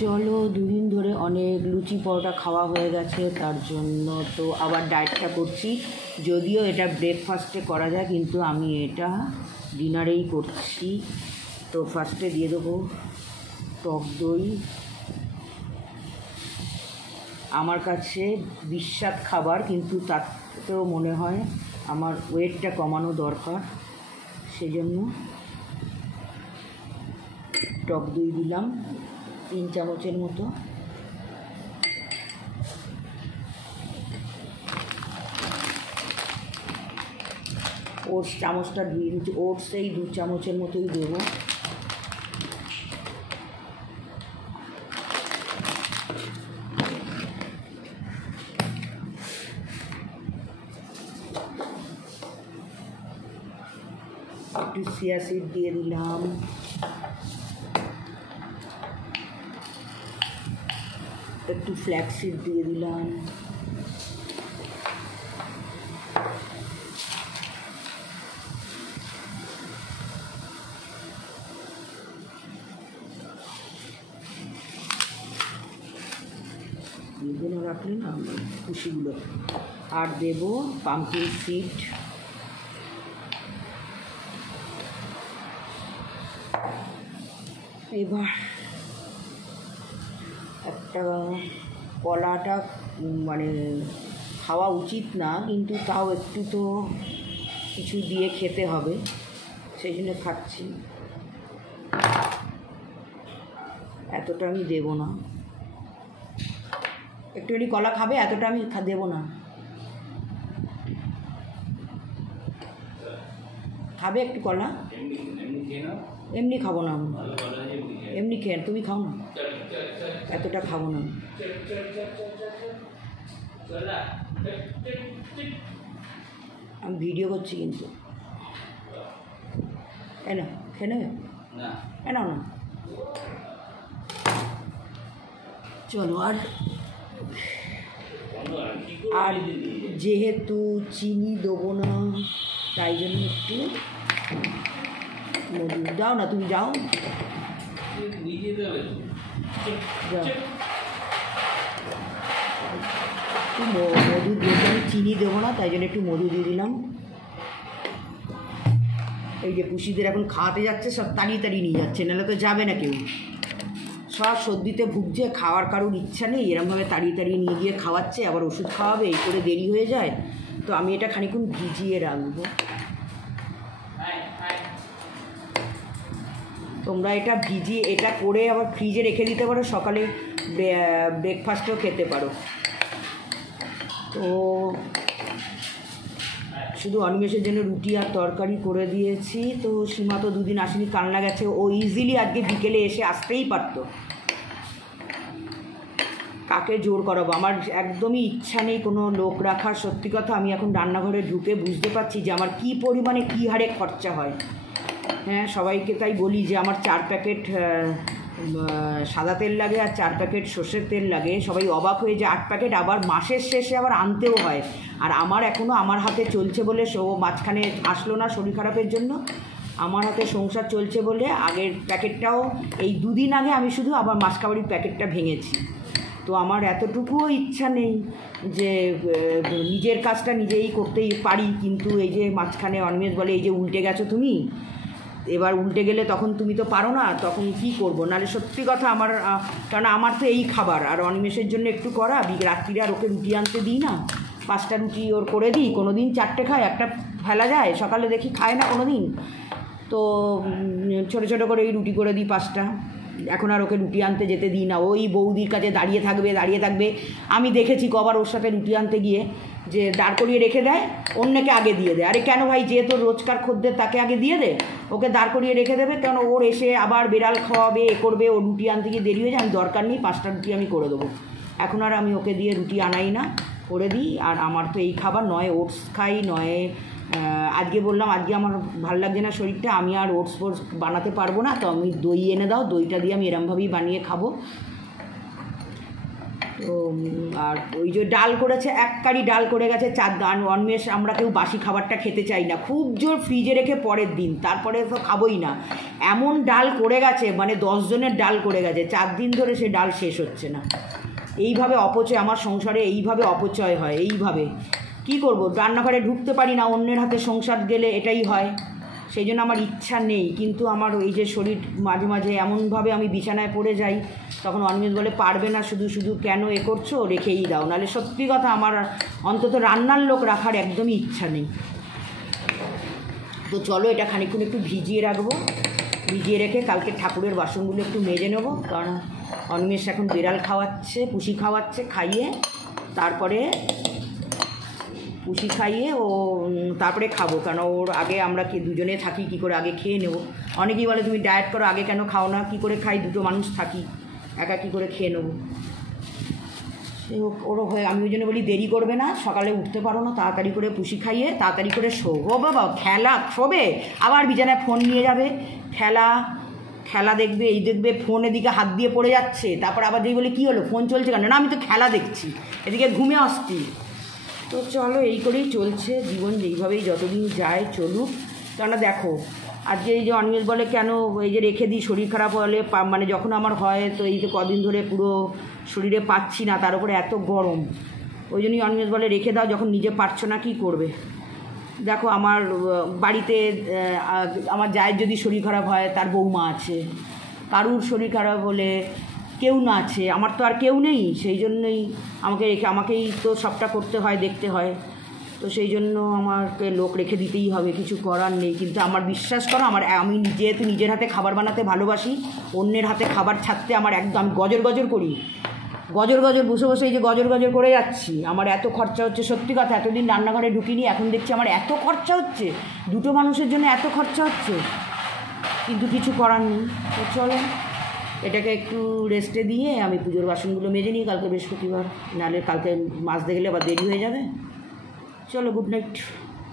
চলো দুদিন ধরে অনেক লুচি পরোটা খাওয়া হয়ে গেছে, তার জন্য তো আবার ডায়েটটা করছি। যদিও এটা ব্রেকফাস্টে করা যায়, কিন্তু আমি এটা ডিনারেই করছি। তো ফার্স্টে দিয়ে দেবো টক দই। আমার কাছে বিস্বাদ খাবার, কিন্তু তাতেও মনে হয় আমার ওয়েটটা কমানো দরকার, সেজন্য টক দই দিলাম 3 চামচের মতো। ওটস চামচটা দিয়ে দিচ্ছি, ওটস এই 2 চামচের মতোই দেবো। একটু চিয়া সিড দিয়ে দিলাম, একটু ফ্ল্যাক্স সিড দিয়ে দিলাম, এগুলো রাখলে না খুশিগুলো। আর দেবো পাম্পকিন সিড, এবার একটা কলাটা মানে খাওয়া উচিত না, কিন্তু তাও একটু তো কিছু দিয়ে খেতে হবে, সেই জন্য খাচ্ছি। এতটা আমি দেবো না, একটুখানি কলা খাবে, এতটা আমি দেবো না। খাবে একটু কলা? এমনি খাবো না আমি, এমনি খেয়ে তুমি খাও না, এতটা খাবো না। আমি ভিডিও করছি কিন্তু, এনো খেয়ে নেবে এনাও না। চলো, আর যেহেতু চিনি দেবো না, তাই জন্য একটু মধু দাও না, তুমি যাও যাও। একটু মধু দিয়ে, আমি চিনি দেবো না, তাই জন্য একটু মধু দিয়ে দিলাম। এই যে পুষিদের এখন খাওয়াতে যাচ্ছে, সব তাড়িয়ে তাড়িয়ে নিয়ে যাচ্ছে, নাহলে তো যাবে না কেউ। সব সর্দিতে ভুগছে, খাওয়ার কারোর ইচ্ছা নেই, এরমভাবে তাড়িয়ে তাড়িয়ে নিয়ে গিয়ে খাওয়াচ্ছে, আবার ওষুধ খাওয়াবে, এই করে দেরি হয়ে যায়। তো আমি এটা খানিকক্ষণ ভিজিয়ে রাখবো। তোমরা এটা ভিজিয়ে এটা করে আবার ফ্রিজে রেখে দিতে পারো, সকালে ব্রেকফাস্টও খেতে পারো। তো শুধু অনিমেষের জন্য রুটি আর তরকারি করে দিয়েছি। তো সীমা তো 2 দিন আসেনি, কান্না গেছে। ও ইজিলি আজকে বিকেলে এসে আসতেই পারতো, কাকে জোর করাবো? আমার একদমই ইচ্ছা নেই কোনো লোক রাখার। সত্যি কথা, আমি এখন রান্নাঘরে ঢুকে বুঝতে পারছি যে আমার কী পরিমাণে কী হারে খরচা হয়। হ্যাঁ, সবাইকে তাই বলি যে আমার 4 প্যাকেট সাদা তেল লাগে আর 4 প্যাকেট সর্ষের তেল লাগে। সবাই অবাক হয়ে যে 8 প্যাকেট আবার মাসের শেষে আবার আনতেও হয়। আর আমার এখনও আমার হাতে চলছে বলে, ও মাঝখানে আসলো না শরীর খারাপের জন্য, আমার হাতে সংসার চলছে বলে আগের প্যাকেটটাও এই 2 দিন আগে আমি শুধু আবার মাসকাবারির প্যাকেটটা ভেঙেছি। তো আমার এতটুকুও ইচ্ছা নেই যে নিজের কাজটা নিজেই করতেই পারি, কিন্তু এই যে মাঝখানে অনিমেষ বলে, এই যে উল্টে গেছো তুমি, এবার উল্টে গেলে তখন তুমি তো পারো না, তখন কি করব? নাহলে সত্যি কথা আমার, কারণ আমার তো এই খাবার, আর অনিমেষের জন্য একটু করা, রাত্রিরে আর ওকে রুটি আনতে দিই না, 5টা রুটি ওর করে দিই। কোনো দিন 4টে খায়, একটা ফেলা যায়, সকালে দেখি খায় না কোনো দিন। তো ছোটো ছোটো করে এই রুটি করে দিই 5টা। এখন আর ওকে রুটি আনতে যেতে দিই না, ওই বৌদির কাছে দাঁড়িয়ে থাকবে। আমি দেখেছি কবার ওর সাথে রুটি আনতে গিয়ে যে দাঁড় করিয়ে রেখে দেয়, অন্যকে আগে দিয়ে দেয়। আরে কেন ভাই, যেহেতু রোজকার খদ্দের তাকে আগে দিয়ে দে, ওকে দাঁড় করিয়ে রেখে দেবে, কারণ ওর এসে আবার বেড়াল খাওয়াবে, এ করবে, ওর রুটি আনতে গিয়ে দেরি হয়ে যায়। আমি দরকার নেই, 5টা রুটি আমি করে দেবো। এখন আর আমি ওকে দিয়ে রুটি আনাই না, করে দিই। আর আমার তো এই খাবার নয় ওটস খাই, নয় আজকে বললাম আজকে আমার ভালো লাগছে না শরীরটা, আমি আর ওটস বানাতে পারবো না, তো আমি দই এনে দাও, দইটা দিয়ে আমি এরমভাবেই বানিয়ে খাবো। তো তো আর ওই যে ডাল করেছে, এক কারি ডাল করে গেছে, অন্মেষ আমরা কেউ বাসি খাবারটা খেতে চাই না, খুব জোর ফ্রিজে রেখে পরের দিন, তারপরে তো খাবোই না। এমন ডাল করে গেছে, মানে 10 জনের ডাল করে গেছে, 4 দিন ধরে সে ডাল শেষ হচ্ছে না। এইভাবে অপচয়, আমার সংসারে এইভাবে অপচয় হয়। এইভাবে কি করব, রান্নাঘরে ঢুকতে পারি না, অন্যের হাতে সংসার গেলে এটাই হয়। সেই জন্য আমার ইচ্ছা নেই, কিন্তু আমার ওই যে শরীর মাঝে মাঝে এমনভাবে আমি বিছানায় পড়ে যাই, তখন অনিমেষ বলে পারবে না শুধু শুধু কেন এ করছো, রেখেই দাও। নাহলে সত্যি কথা আমার অন্তত রান্নার লোক রাখার একদমই ইচ্ছা নেই। তো চলো এটা খানিকক্ষণ একটু ভিজিয়ে রাখবো, ভিজিয়ে রেখে কালকে ঠাকুরের বাসনগুলো একটু মেজে নেবো। কারণ অনিমেষ এখন বিড়াল খাওয়াচ্ছে, পুষি খাওয়াচ্ছে, খাইয়ে তারপরে পুষি খাইয়ে ও তারপরে খাবো। কারণ ওর আগে আমরা দুজনে থাকি, কী করে আগে খেয়ে নেবো। অনেকেই বলে তুমি ডায়েট করো, আগে কেন খাও না? কী করে খাই, দুটো মানুষ থাকি, একা কী করে খেয়ে নেবো। সে ওরও হয়ে আমি ওই জন্য বলি দেরি করবে না, সকালে উঠতে পারো না, তাড়াতাড়ি করে পুষি খাইয়ে তাড়াতাড়ি করে শো। ও বাবা খেলা শোবে, আবার বিছানায় ফোন নিয়ে যাবে, খেলা দেখবে, এই দেখবে, ফোনের দিকে হাত দিয়ে পড়ে যাচ্ছে, তারপর আবার যেই বলে কী হলো, ফোন চলছে কেন? না আমি তো খেলা দেখছি, এদিকে ঘুমে আসছি। তো চলো এই করেই চলছে জীবন, যেইভাবেই যতদিন যায় চলুক। কেননা দেখো আজকে এই যে অনিমেষ বলে কেন এই যে রেখে দিই, শরীর খারাপ হলে মানে যখন আমার হয়, তো এই তো কদিন ধরে পুরো শরীরে পাচ্ছি না, তার উপরে এত গরম, ওই জন্যই অনিমেষ বলে রেখে দাও, যখন নিজে পারছো না কী করবে। দেখো আমার বাড়িতে আমার জায়ের যদি শরীর খারাপ হয়, তার বৌমা আছে, কারুর শরীর খারাপ হলে কেউ না আছে, আমার তো আর কেউ নেই, সেই জন্যই আমাকেই তো সবটা করতে হয়, দেখতে হয়। তো সেই জন্য আমাকে লোক রেখে দিতেই হবে, কিছু করার নেই। কিন্তু আমার বিশ্বাস করো, আমি যেহেতু নিজের হাতে খাবার বানাতে ভালোবাসি, অন্যের হাতে খাবার ছাড়তে আমার একদম গজর করি, গজর বসে বসে এই যে গজর করে যাচ্ছি। আমার এত খরচা হচ্ছে, সত্যি কথা, এতদিন রান্নাঘরে ঢুকিনি, এখন দেখছি আমার এত খরচা হচ্ছে, দুটো মানুষের জন্য এত খরচা হচ্ছে, কিন্তু কিছু করার নেই। তো চলো এটাকে একটু রেস্টে দিয়ে আমি পুজোর বাসনগুলো মেজে নিই, কালকে বৃহস্পতিবার, নাহলে কালকে মাজতে গেলে আবার দেরি হয়ে যাবে। চলো, গুড নাইট।